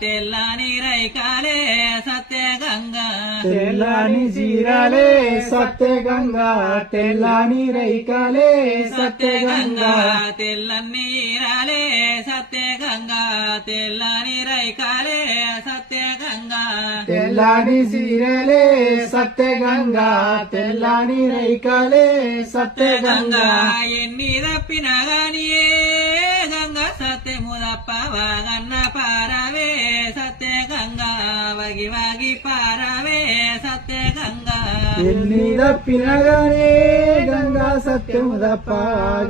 తెల్లని రైకాలే సత్య గంగా తెల్లని చీరలే సత్య గంగా తెల్లని రైకాలే సత్య గంగా తెల్లని రాలే సత్య గంగా తెల్లని రైకాలే సత్య గంగా తెల్లని చీరలే సత్య గంగా తెల్లని రైకాలే సత్య గంగా ఎన్ని తప్పిన గాని గంగా సత్యము తప్ప వాగన్న పారవే సత్య గంగా వగి వగి పారవే సత్య గంగా ఎన్ని తప్పినగానే గంగా సత్యము తప్ప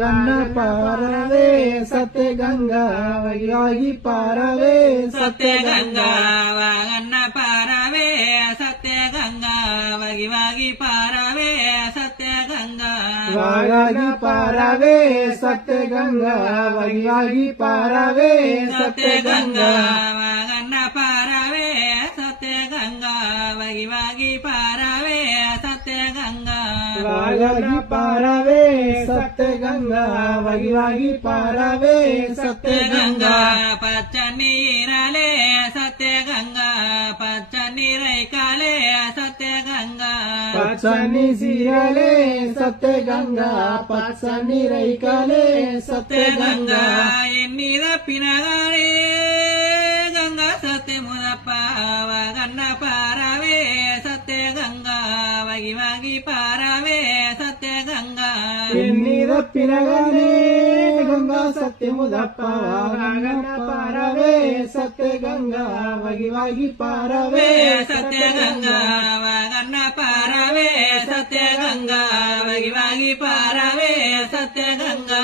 గన్న పారవే సత్య గంగా వగి పారవే సత్య గంగా వాగన్న పారవే సత్య గంగా వగి వగి పారవే సత్య గంగా వాగి పారవే సత్య గంగా వగి పారవే సత్య గంగా వాగన్న పారవే సత్య గంగా వగి వగి పారవే సత్య గంగా వాగి పారవే సత్య గంగా వగి పారవే సత్య గంగా పచ్చని రాలే సత్య గంగా పచ్చని రైకాలే సత్య గంగా పచ్చని సీరలే సత్య గంగా పచ్చని రైకాలే సత్య గంగా ఎన్ని తప్పినగానే గంగా సత్యము తప్ప వగన్న పారవే సత్య గంగా వగి వగి పారవే సత్య గంగా ఎన్ని తప్పినగానే గంగా సత్యము తప్ప గంగన్న పారవే సత్య గంగా వగి పారవే సత్య గంగా వగన్న పారవే సత్య గంగా వగి వగి పారవే సత్య గంగా